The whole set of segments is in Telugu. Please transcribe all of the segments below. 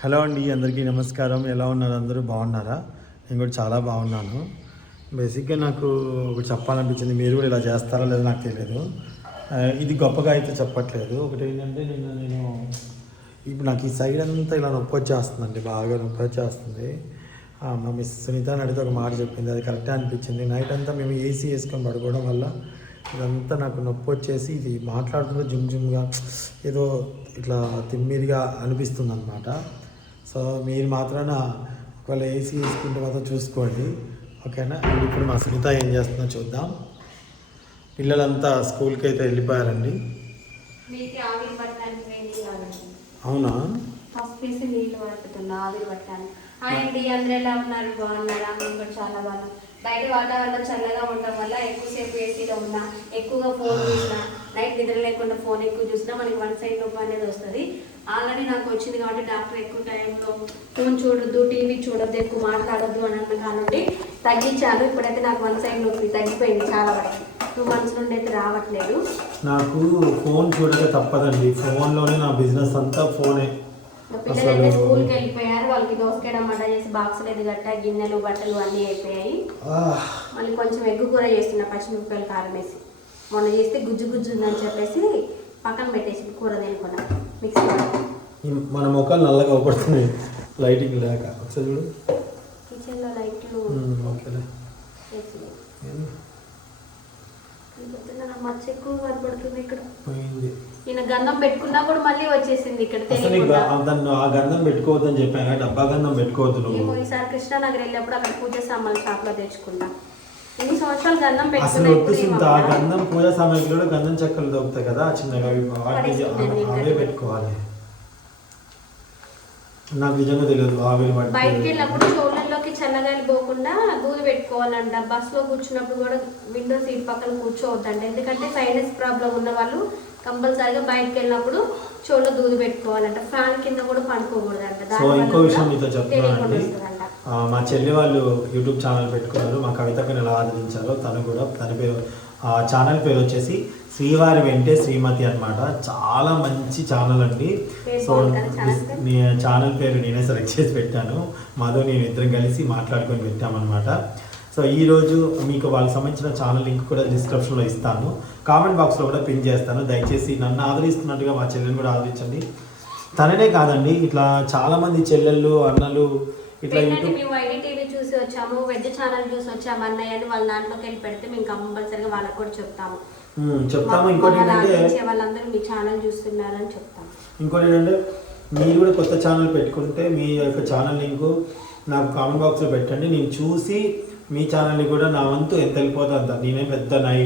హలో అండి అందరికీ నమస్కారం. ఎలా ఉన్నారు అందరూ? బాగున్నారా? నేను కూడా చాలా బాగున్నాను. బేసిక్గా నాకు ఒకటి చెప్పాలనిపించింది మీరు కూడా ఇలా చేస్తారా లేదో నాకు తెలియదు ఇది గొప్పగా అయితే చెప్పట్లేదు. ఒకటి ఏంటంటే నేను నేను ఇప్పుడు నాకు ఈ సైడ్ అంతా ఇలా నొప్పి వచ్చేస్తుందండి బాగా నొప్పి వచ్చేస్తుంది. మా మిస్ సునీత అని అడిగితే ఒక మాట చెప్పింది అది కరెక్టే అనిపించింది. నైట్ అంతా మేము ఏసీ వేసుకొని పడుకోవడం వల్ల ఇదంతా నాకు నొప్పి వచ్చేసి ఇది మాట్లాడుతుంటే జుమ్ జుమ్గా ఏదో ఇట్లా తిమ్మిరిగా అనిపిస్తుంది అనమాట సో మీరు మాత్రాన ఒకవేళ ఏసీ వేసుకుంటే మాత్రం చూసుకోండి. ఓకేనా? ఇప్పుడు మా సునీత ఏం చేస్తుందో చూద్దాం. పిల్లలంతా స్కూల్కి అయితే వెళ్ళిపోయారండి. అవునా? నీళ్ళు పడుతున్నా ఆవిరి పట్టడానికి. హాయ్ అండి అందరూ ఎలా ఉన్నారు? బాగున్నారా? మేము కూడా చాలా బాగున్నాం. బయట వాతావరణం చల్లగా ఉండటం వల్ల ఎక్కువసేపు ఏసీలో ఉన్నా ఎక్కువగా ఫోన్ చూసినా నైట్ నిద్ర లేకుండా ఫోన్ ఎక్కువ చూసినా మనకి వన్ సైడ్ నొప్పి అనేది వస్తుంది. ఆల్రెడీ నాకు వచ్చింది కాబట్టి డాక్టర్ ఎక్కువ టైంలో ఫోన్ చూడొద్దు టీవీ చూడొద్దు ఎక్కువ మాట్లాడొద్దు అని అన్న కానుండి తగ్గించాను ఇప్పుడైతే నాకు వన్ సైడ్ నొప్పి తగ్గిపోయింది చాలా వరకు. టూ మంత్స్ నుండి అయితే రావట్లేదు. నాకు ఫోన్ చూడక తప్పదండి. ఫోన్లోనే నా బిజినెస్ అంతా ఫోనే. మా పిల్లలు అయితే స్కూల్కి వెళ్ళిపోయారు. వాళ్ళకి దోసకాయ చేసి బాక్సులు ఎది గట్ట గిన్నెలు బట్టలు అన్నీ అయిపోయాయి. మళ్ళీ కొంచెం ఎగ్గు కూర చేస్తున్నా పచ్చిమిరపకాయలు కారం వేసి మొన్న చేస్తే గుజ్జు గుజ్జు ఉందని చెప్పేసి పక్కన పెట్టేసి కూర తినకుండా. మిక్సీ మన ముఖాలు నల్లగా అవపడుతున్నాయి. లైటింగ్ లేక. ఒకసారి చూడు. కిచెన్లో లైట్లు. ఉమ్, ఓకేలే. మచ్చ ఎక్కువ కనపడుతుంది ఇక్కడ. పోయింది. ఈయన గంధం పెట్టుకున్నా కూడా మళ్ళీ వచ్చేసింది ఇక్కడ దాన్ని ఆ గంధం పెట్టుకోవద్దని చెప్పాను. డబ్బా గంధం పెట్టుకోవద్దు నువ్వు. ఈసారి కృష్ణానగర్ వెళ్ళినప్పుడు అక్కడ పూజ సామాన్లు షాప్లో తెచ్చుకుంటా. ఎన్ని సంవత్సరాలు గంధం అసలు ఒట్టు సింత ఆ గంధం పూజ సామాగ్రిలో గంధం చెక్కలు దొరుకుతాయి కదా చిన్నగా అవి అవే. పెట్టుకోవాలి. నాకు నిజంగా తెలియదు ఆవిరి బయటికి వెళ్ళినప్పుడు చోళ్ళల్లోకి చల్లగాలి పోకుండా దూది పెట్టుకోవాలంట. బస్లో కూర్చున్నప్పుడు కూడా విండో సీట్ పక్కన కూర్చోవద్దంట. ఎందుకంటే సైనస్ ప్రాబ్లం ఉన్న వాళ్ళు కంపల్సరీగా బయటకు వెళ్ళినప్పుడు చోళ్ళ దూది పెట్టుకోవాలంట. ఫ్యాన్ కింద కూడా పండుకోకూడదంట. సో ఇంకో విషయం మీతో. ఆ, మా చెల్లి వాళ్ళు యూట్యూబ్ ఛానల్ పెట్టుకున్నారు మా కవితకు ఎలా ఆదరించారో తను కూడా తన పేరు ఆ ఛానల్ పేరు వచ్చేసి శ్రీవారి వెంటే శ్రీమతి అన్నమాట. చాలా మంచి ఛానల్ అండి. సో ఛానల్ పేరు? నేనే సెలెక్ట్ చేసి పెట్టాను. మాధవ్ నేను ఇద్దరం కలిసి మాట్లాడుకొని పెట్టామన్నమాట. సో ఈ రోజు మీకు వాళ్ళకి సంబంధించిన ఛానల్ లింక్ కూడా డిస్క్రిప్షన్లో ఇస్తాను. కామెంట్ బాక్స్లో కూడా పిన్ చేస్తాను. దయచేసి నన్ను ఆదరిస్తున్నట్టుగా మా చెల్లెని కూడా ఆదరించండి. తననే కాదండి ఇట్లా చాలా మంది చెల్లెళ్ళు అన్నలు ఇట్లా యూట్యూబ్ మేము ఐడి టీవీ చూసి వచ్చాము వెజ్ ఛానల్ చూసి వచ్చాము అన్నయ్య అని వాళ్ళ దాంట్లోకి వెళ్ళి పెడితే మేము కంపల్సరీగా వాళ్ళకి కూడా చెప్తాము. చెప్తాము. ఇంకోటి ఏంటంటే వాళ్ళందరూ మీ ఛానల్ చూస్తున్నారని చెప్తాము. ఇంకోటి ఏంటంటే మీరు కూడా కొత్త ఛానల్ పెట్టుకుంటే మీ యొక్క ఛానల్ లింక్ నాకు కామెంట్ బాక్స్లో పెట్టండి. నేను చూసి మీ ఛానల్ని కూడా నా వంతు ఎంత వెళ్ళిపోతే అంత. నేనే పెద్ద నై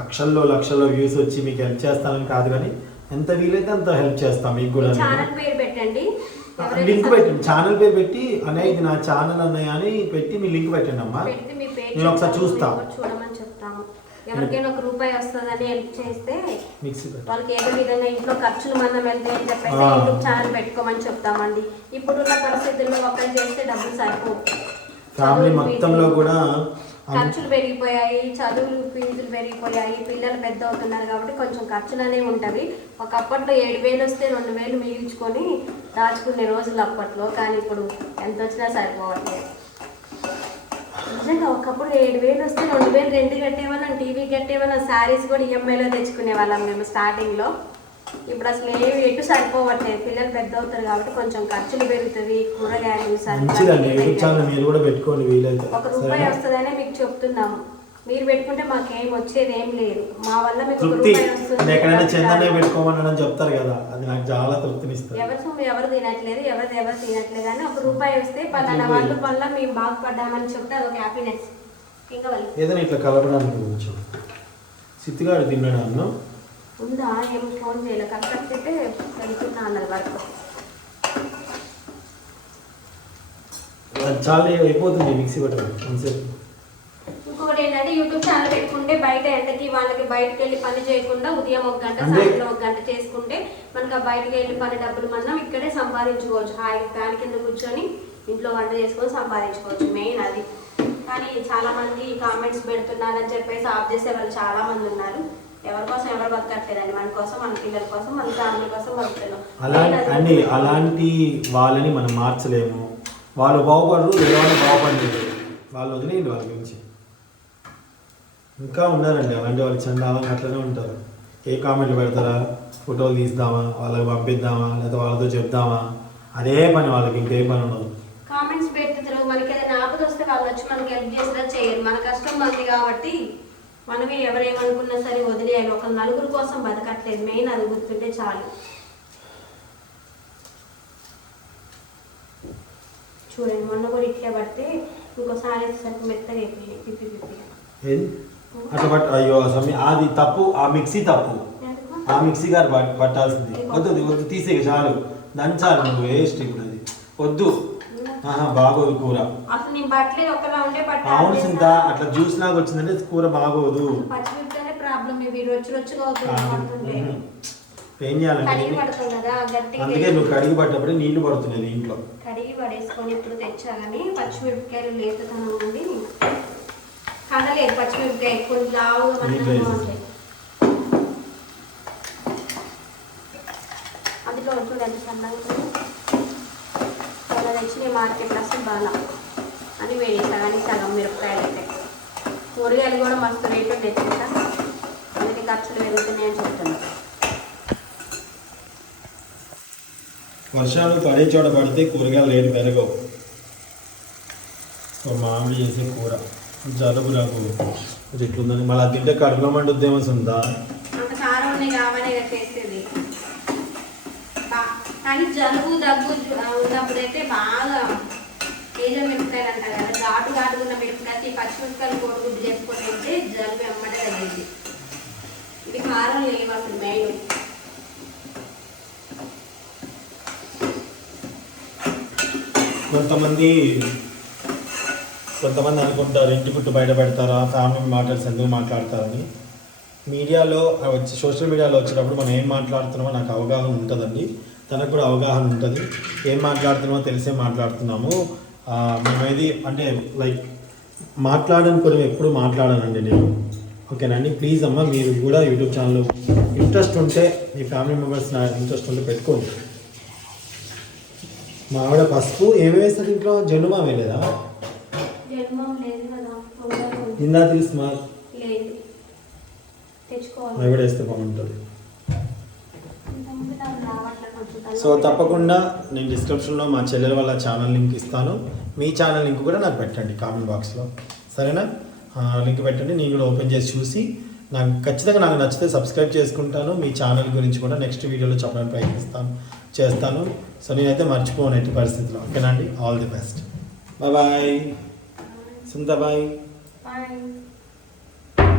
లక్షల్లో లక్షల్లో వ్యూస్ వచ్చి మీకు హెల్ప్ చేస్తానని కాదు కానీ ఎంత వీలైతే అంత హెల్ప్ చేస్తాను మీకు కూడా నేను. ఛానల్ పేరు పెట్టండి ఎవరైనా లింక్ పెట్టండి. ఛానల్ పేరు పెట్టి అన్నయ్య ఇది నా ఛానల్ అన్నయ్య అని పెట్టి మీ లింక్ పెట్టండి అమ్మా. పెడితే మీ పేరు నేను ఒకసారి చూస్తా. చూడమని చెప్తాము. ఎవరికైనా ఒక రూపాయి వస్తుందని హెల్ప్ చేస్తే పెట్టి వాళ్ళకి ఏదో విధంగా ఇంట్లో ఖర్చులు మనం వెళ్తే అని చెప్పేసి. యూట్యూబ్ ఛానల్ పెట్టుకోమని చెప్తామండి. ఇప్పుడున్న పరిస్థితుల్లో ఒకరు చేస్తే డబ్బులు సరిపోవు. ఫ్యామిలీ మొత్తంలో కూడా ఖర్చులు పెరిగిపోయాయి చదువులు ఫీజులు పెరిగిపోయాయి పిల్లలు పెద్ద అవుతున్నారు కాబట్టి కొంచెం ఖర్చులు అనేవి ఉంటాయి ఒకప్పట్లో ఏడు వేలు వస్తే రెండు వేలు మిగిల్చుకొని దాచుకునే రోజులు అప్పట్లో కానీ ఇప్పుడు ఎంత వచ్చినా సరిపోవట్లేదు. నిజంగా ఒకప్పుడు ఏడు వేలు వస్తే రెండు వేలు రెండు కట్టేవాళ్ళం టీవీ కట్టేవాళ్ళం శారీస్ కూడా ఈఎంఐలో తెచ్చుకునే వాళ్ళం మేము స్టార్టింగ్లో ఇప్పుడు అసలు ఏవి ఎటు సరిపోవట్లేదు. పిల్లలు పెద్ద అవుతారు కాబట్టి కొంచెం ఖర్చులు పెరుగుతుంది కూరగాయలు సరుకులు ఒక రూపాయి? వస్తుందనే మీకు చెప్తున్నాము. మీరు పెట్టుకుంటే మాకేం వచ్చేది ఏం లేదు. మా వల్ల మీకు ఎక్కడైనా చందనే డబ్బులు పెట్టుకోమని చెప్తారు కదా. అది నాకు చాలా తృప్తినిస్తుంది. ఎవరి సొమ్ము ఎవరు తినట్లేదు ఎవరిది ఎవరు తినట్లేదు కానీ ఒక రూపాయి వస్తే పలానా వాళ్ళు వల్ల మేము బాగుపడ్డామని చెప్తే అదొక హ్యాపీనెస్ ఇంకా ఏదైనా ఇట్లా కలపడానికి కొంచెం. సిద్ధిగాడు తిన్నాడు అన్నం. ఉందా? ఏం ఫోన్ చేయలే. కరెక్ట్ వెళ్తున్నా అన్నది వర్క్. చాలా అయిపోతుంది మిక్సీ పట్టడం. ఇంకొకటి ఏంటంటే యూట్యూబ్ ఛానల్ పెట్టుకుంటే బయట ఎండకి వాళ్ళకి బయటకు వెళ్ళి పని చేయకుండా ఉదయం ఒక గంట సాయంత్రం ఒక గంట చేసుకుంటే మనకు ఆ బయటకు వెళ్ళి పని డబ్బులు మనం ఇక్కడే సంపాదించుకోవచ్చు. హాయిగా ఫ్యాన్ కింద కూర్చొని ఇంట్లో వంట చేసుకొని సంపాదించుకోవచ్చు. మెయిన్ అది. కానీ చాలా మంది కామెంట్స్ పెడుతున్నారని చెప్పేసి ఆఫ్ చేసే వాళ్ళు చాలా మంది ఉన్నారు. ఎవరి కోసం ఎవరు బతకట్లేదండి? మన కోసం మన పిల్లల కోసం మన ఫ్యామిలీ కోసం బతుకుతున్నాం. అలా అండి అలాంటి వాళ్ళని మనం మార్చలేము. వాళ్ళు బాగుపడరు వేరే వాళ్ళు బాగుపడలేదు. వాళ్ళు వదిలేయండి వాళ్ళ గురించి. ఇంకా ఉన్నారండి అలాంటి వాళ్ళు చండాలంగా అట్లనే ఉంటారు. ఏ కామెంట్లు పెడతారా? ఫోటోలు తీద్దామా? వాళ్ళకి పంపిద్దామా? లేదా వాళ్ళతో చెప్దామా? అదే పని వాళ్ళకి ఇంకే పని ఉండదు. కామెంట్స్ పెడుతున్నారు మనకి ఏదైనా ఆపద వస్తే వాళ్ళు వచ్చి మనకి హెల్ప్ చేసినా చేయరు మన కష్టం మనది కాబట్టి మనమే ఎవరేమనుకున్నా సరే వదిలేయాలి. ఒక నలుగురు కోసం బతకట్లేదు. మెయిన్ అది గుర్తుంటే చాలు. చూడండి మొన్న కూడా ఇట్లే పడితే ఇంకోసారి మెత్తగా పిప్పి పిప్పి. అట్లా అయ్యో అసలు అది తప్పు ఆ మిక్సీ తప్పు? ఆ మిక్సీ గారు పట్- పట్టాల్సింది. వద్దు వద్దు, తీసే చాలు. దంచాలి నువ్వు వేస్ట్ ఇప్పుడు అది. వద్దు. బాగోదు కూర. అసలు ఒకలా ఉండే అవును సింత అట్లా జ్యూస్ లాగా వచ్చిందంటే కూర బాగోదు. పచ్చిమిరపకాయలే ప్రాబ్లం ఇవి రొచ్చు రొచ్చుగా ఆ, అవుతుంది పడుతుంటే. ఉహు. ఏం గట్టిగా అందుకే నువ్వు కడిగి పడ్డప్పుడే నీళ్ళు పడుతున్నాయి దీంట్లో కడిగి పడేసుకొని ఇప్పుడు తెచ్చా కానీ పచ్చిమిరపకాయలు లేతతనం ఉండి కదలేదు పచ్చిమిరపకాయ కొంచెం లావుగా. ఉంటాయి అందులో చూడండి సన్నగా ఉంది. మార్కెట్లో అసలు బాగా అని వేడి సగానికి సగం మిరపకాయలు అయితే. కూరగాయలు కూడా మస్తు రేటు తెచ్చిందా అందుకే ఖర్చులు పెరుగుతున్నాయని చెప్తున్నారు వర్షాలు పడే చోట పడితే కూరగాయలు రేటు పెరగవు. మామిడి చేసే కూర. జలుబు నాకు. ఇది మళ్ళీ అది తింటే కడుపులో మండుద్దేమో ఉందా అంత కారం ఉన్నాయి కావాలి ఇక చేసేది బా- కానీ జలుబు దగ్గు జు- ఆ, ఉన్నప్పుడైతే బాగా తేజ మిరపకాయలు అంటారు కదా. ఘాటు ఘాటు ఉన్న మిరపకాయలు పచ్చిమిరపకాయలు కోడిగుడ్డు చేసుకొని తింటే జలుబు వెంబడే తగ్గింది. ఇది కారం లేవు అసలు మెయిన్. కొంతమంది కొంతమంది అనుకుంటారు ఇంటి గుట్టు బయట పెడతారా ఫ్యామిలీ మాటల్స్ ఎందుకు మాట్లాడతారని. మీడియాలో వచ్చి సోషల్ మీడియాలో వచ్చేటప్పుడు మనం ఏం మాట్లాడుతున్నామో నాకు అవగాహన ఉంటుందండి. తనకు కూడా అవగాహన ఉంటుంది. ఏం మాట్లాడుతున్నామో తెలిసే మాట్లాడుతున్నాము. మేమేది అంటే లైక్ మాట్లాడని కొన్ని ఎప్పుడు మాట్లాడానండి నేను. ఓకేనండి ప్లీజ్ అమ్మ మీరు కూడా యూట్యూబ్ ఛానల్ ఇంట్రెస్ట్ ఉంటే మీ ఫ్యామిలీ మెంబర్స్ నా ఇంట్రెస్ట్ ఉంటే పెట్టుకోండి. మా ఆవిడ పసుపు ఏమి వేస్తారు ఇంట్లో? వేయలేదా? జన్మం లేదు కదా తొందరగా ఉంది. ఇందా తీసి మా లేదు. తెచ్చుకోవాలి. మా ఆవిడ వేస్తే బాగుంటుంది. సో తప్పకుండా నేను డిస్క్రిప్షన్లో మా చెల్లెల వాళ్ళ ఛానల్ లింక్ ఇస్తాను. మీ ఛానల్ లింక్ కూడా నాకు పెట్టండి కామెంట్ బాక్స్లో సరేనా? లింక్ పెట్టండి. నేను కూడా ఓపెన్ చేసి చూసి నాకు ఖచ్చితంగా నాకు నచ్చితే సబ్స్క్రైబ్ చేసుకుంటాను. మీ ఛానల్ గురించి కూడా నెక్స్ట్ వీడియోలో చెప్పడానికి ప్రయత్నిస్తాను చేస్తాను. సో నేనైతే మర్చిపోను ఎట్టి పరిస్థితిలో ఓకేనా అండి? All the best bye bye సుంత bye